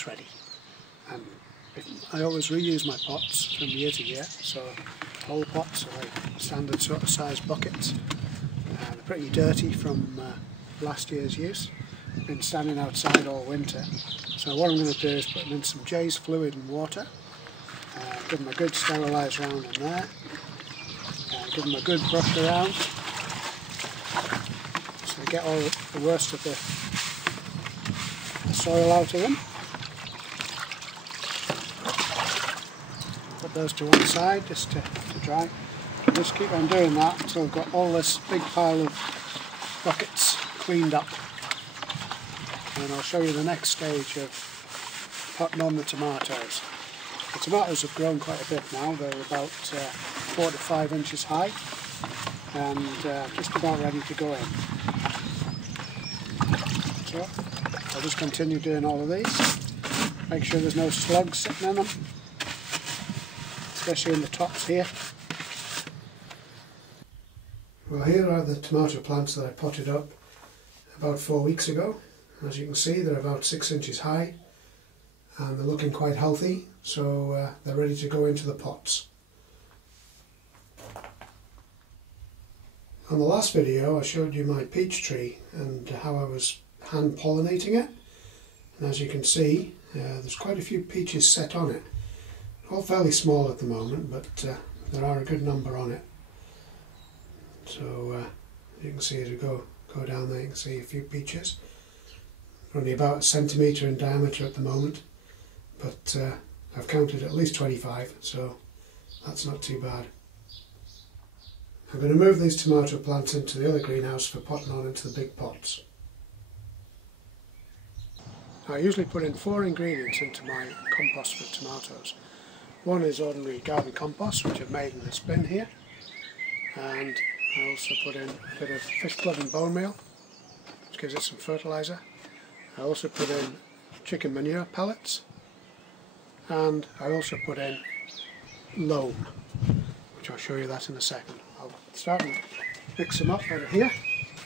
pots ready. And I always reuse my pots from year to year, so whole pots are like standard sort of size buckets. They're pretty dirty from last year's use. Been standing outside all winter, so what I'm going to do is put them in some J's fluid and water, give them a good sterilise round in there, give them a good brush around, so get all the worst of the soil out of them. Put those to one side just to dry. And just keep on doing that until I've got all this big pile of buckets cleaned up. And I'll show you the next stage of potting on the tomatoes. The tomatoes have grown quite a bit now. They're about 4 to 5 inches high and just about ready to go in. So I'll just continue doing all of these. Make sure there's no slugs sitting in them, especially in the tops here. Well, here are the tomato plants that I potted up about 4 weeks ago. As you can see, they're about 6 inches high and they're looking quite healthy, so they're ready to go into the pots. On the last video I showed you my peach tree and how I was hand pollinating it, and as you can see there's quite a few peaches set on it. All fairly small at the moment, but there are a good number on it. So you can see as we go down there, you can see a few peaches. Only about a centimetre in diameter at the moment, but I've counted at least 25, so that's not too bad. I'm going to move these tomato plants into the other greenhouse for potting on into the big pots. I usually put in 4 ingredients into my compost for tomatoes. One is ordinary garden compost, which I've made in this bin here, and I also put in a bit of fish blood and bone meal, which gives it some fertiliser. I also put in chicken manure pellets, and I also put in loam, which I'll show you that in a second. I'll start and mix them up out of here.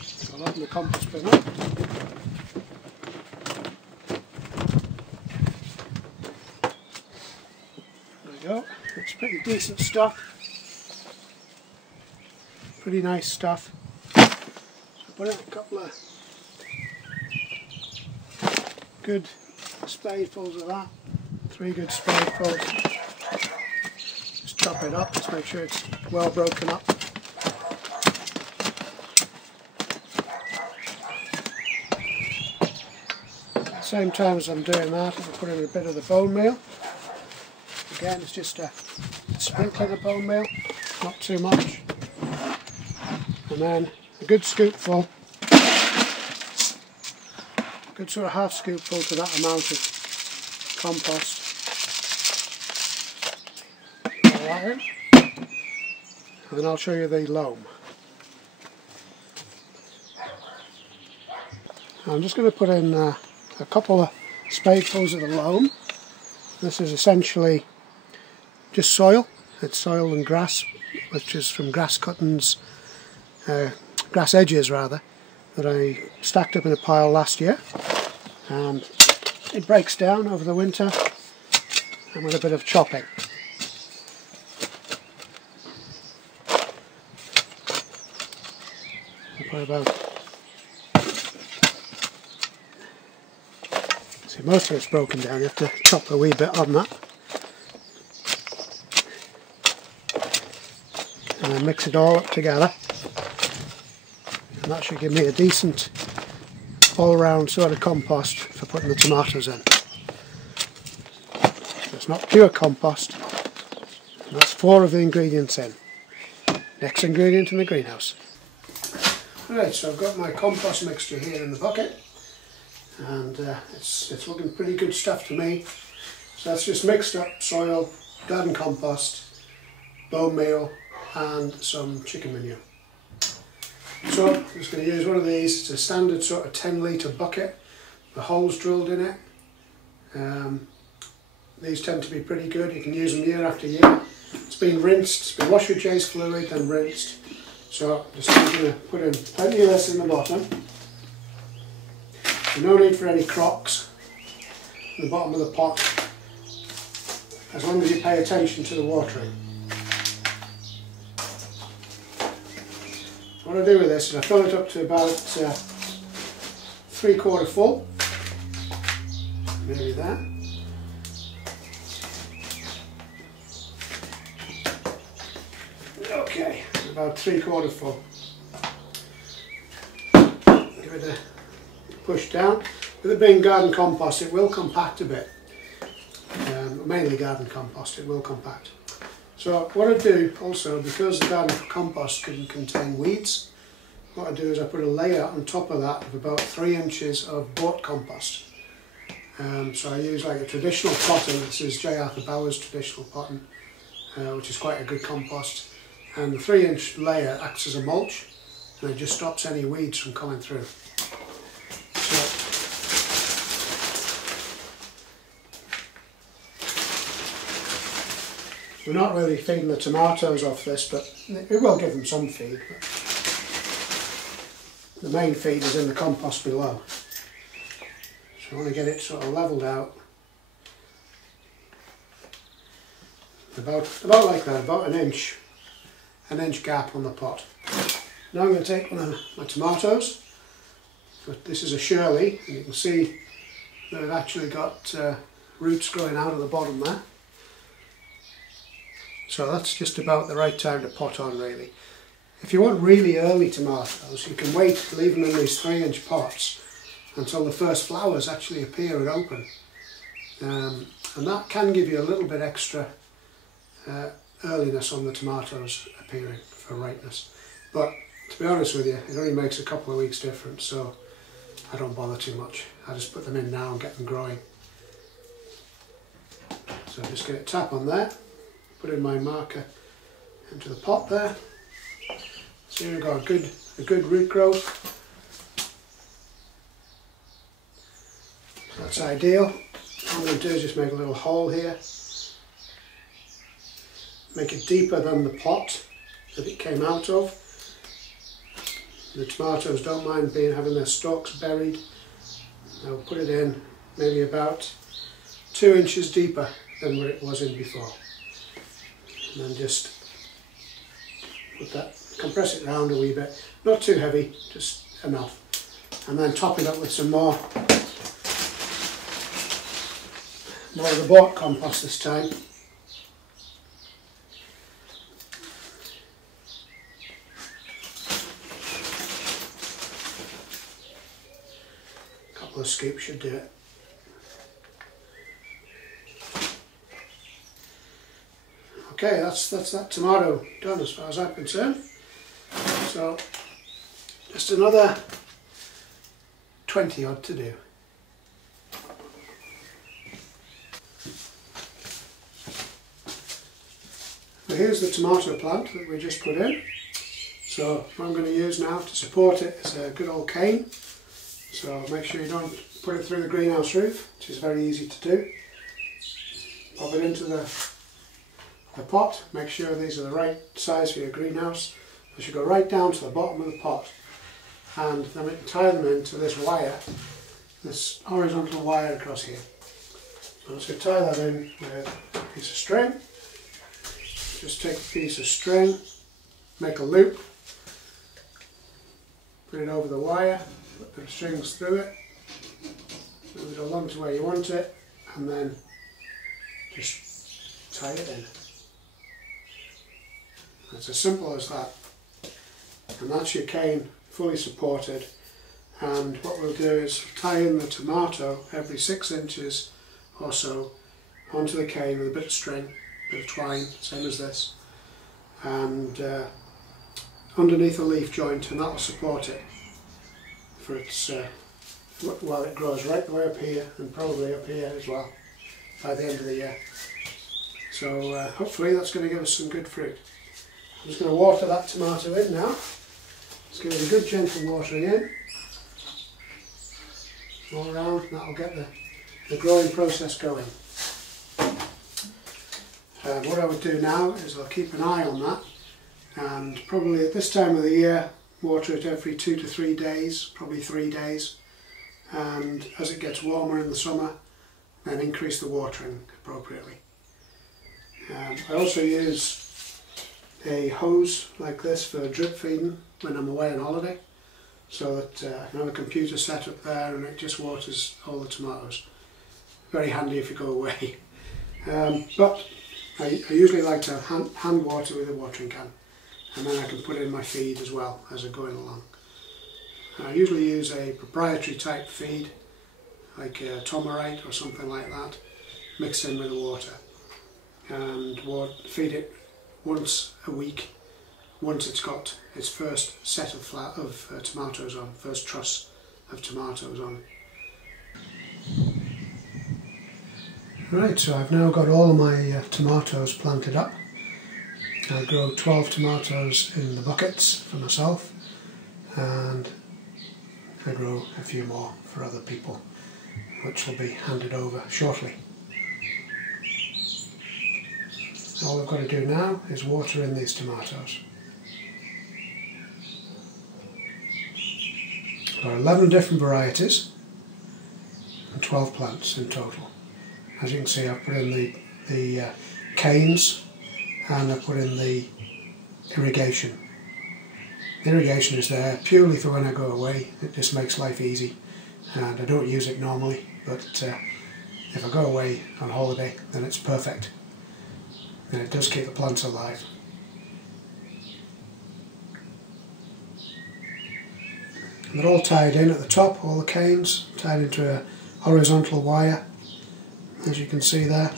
So I'll open the compost bin up. There we go. It's pretty decent stuff. Pretty nice stuff. So I put in a couple of good spadefuls of that, 3 good spadefuls. Just chop it up, just make sure it's well broken up. At the same time as I'm doing that, I'll put in a bit of the bone meal. Again, it's just a sprinkling of bone meal, not too much. And then a good scoopful, good sort of half scoopful to that amount of compost. All that in. And then I'll show you the loam. I'm just going to put in a couple of spadefuls of the loam. This is essentially just soil. It's soil and grass, which is from grass cuttings, grass edges rather, that I stacked up in a pile last year, and it breaks down over the winter and with a bit of chopping. I'll put about, see, most of it's broken down, you have to chop a wee bit on that, and then mix it all up together. And that should give me a decent all-round sort of compost for putting the tomatoes in. So it's not pure compost, and that's 4 of the ingredients in. Next ingredient in the greenhouse. Right, so I've got my compost mixture here in the bucket, and it's looking pretty good stuff to me. So that's just mixed up soil, garden compost, bone meal and some chicken manure. So I'm just going to use one of these. It's a standard sort of 10 litre bucket, the holes drilled in it. These tend to be pretty good, you can use them year after year. It's been rinsed, it's been washed with J's fluid and rinsed. So I'm just going to put in plenty of this in the bottom. No need for any crocks. the bottom of the pot, as long as you pay attention to the watering. What I do with this is I fill it up to about 3/4 full, maybe that. Okay, about 3/4 full. Give it a push down. With it being garden compost, it will compact a bit. Mainly garden compost, it will compact. So what I do also, because the garden compost can contain weeds, what I do is I put a layer on top of that of about 3 inches of bought compost. So I use like a traditional potting. This is J. Arthur Bauer's traditional potting, which is quite a good compost. And the 3-inch layer acts as a mulch, and it just stops any weeds from coming through. So we're not really feeding the tomatoes off this, but it will give them some feed. But the main feed is in the compost below. So I want to get it sort of levelled out. About like that, about an inch gap on the pot. Now I'm going to take one of my tomatoes, but this is a Shirley, and you can see that I've actually got roots growing out of the bottom there. So that's just about the right time to pot on, really. If you want really early tomatoes, you can wait, leave them in these 3-inch pots until the first flowers actually appear and open. And that can give you a little bit extra earliness on the tomatoes appearing for ripeness. But to be honest with you, it only makes a couple of weeks difference, so I don't bother too much. I just put them in now and get them growing. So just get a tap on there, put in my marker into the pot there. So here we've got a good root growth. That's ideal. All I'm going to do is just make a little hole here. Make it deeper than the pot that it came out of. The tomatoes don't mind having their stalks buried. I'll put it in maybe about 2 inches deeper than where it was in before. And then just put that, compress it round a wee bit. Not too heavy, just enough. And then top it up with some more of the bought compost this time. A couple of scoops should do it. Okay, that's that tomato done as far as I'm concerned. So just another 20 odd to do. Now here's the tomato plant that we just put in. So what I'm going to use now to support it is a good old cane. So make sure you don't put it through the greenhouse roof, which is very easy to do. Pop it into the pot. Make sure these are the right size for your greenhouse. They should go right down to the bottom of the pot, and then we can tie them into this wire, this horizontal wire across here. So let's tie that in with a piece of string. Just take a piece of string, make a loop, put it over the wire, put the strings through it, move it along to where you want it, and then just tie it in. It's as simple as that. And that's your cane fully supported. And what we'll do is tie in the tomato every 6 inches or so onto the cane with a bit of string, a bit of twine, same as this, and underneath a leaf joint, and that will support it for its while it grows right the way up here, and probably up here as well by the end of the year. So hopefully that's going to give us some good fruit. I'm just going to water that tomato in now. Just give it a good gentle watering in all around, and that'll get the growing process going. What I would do now is I'll keep an eye on that, and probably at this time of the year water it every 2 to 3 days, probably 3 days, and as it gets warmer in the summer then increase the watering appropriately. I also use a hose like this for drip feeding when I'm away on holiday, so that I can have a computer set up there and it just waters all the tomatoes. Very handy if you go away. But I usually like to hand water with a watering can, and then I can put in my feed as well as I'm going along. I usually use a proprietary type feed, like a Tomerite or something like that, mixed in with the water, and feed it once a week, once it's got its first set of tomatoes on, first truss of tomatoes on. Right, so I've now got all of my tomatoes planted up. I grow 12 tomatoes in the buckets for myself, and I grow a few more for other people, which will be handed over shortly. All I've got to do now is water in these tomatoes. There are 11 different varieties and 12 plants in total. As you can see, I've put in the canes, and I've put in the irrigation. The irrigation is there purely for when I go away. It just makes life easy, and I don't use it normally, but if I go away on holiday then it's perfect, and it does keep the plants alive. And they're all tied in at the top, all the canes tied into a horizontal wire, as you can see there.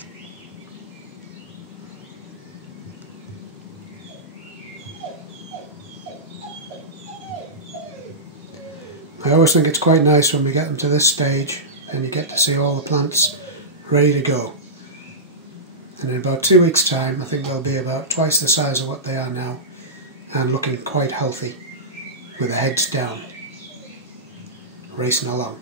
I always think it's quite nice when we get them to this stage and you get to see all the plants ready to go. And in about 2 weeks' time I think they'll be about twice the size of what they are now, and looking quite healthy with the heads down, racing along.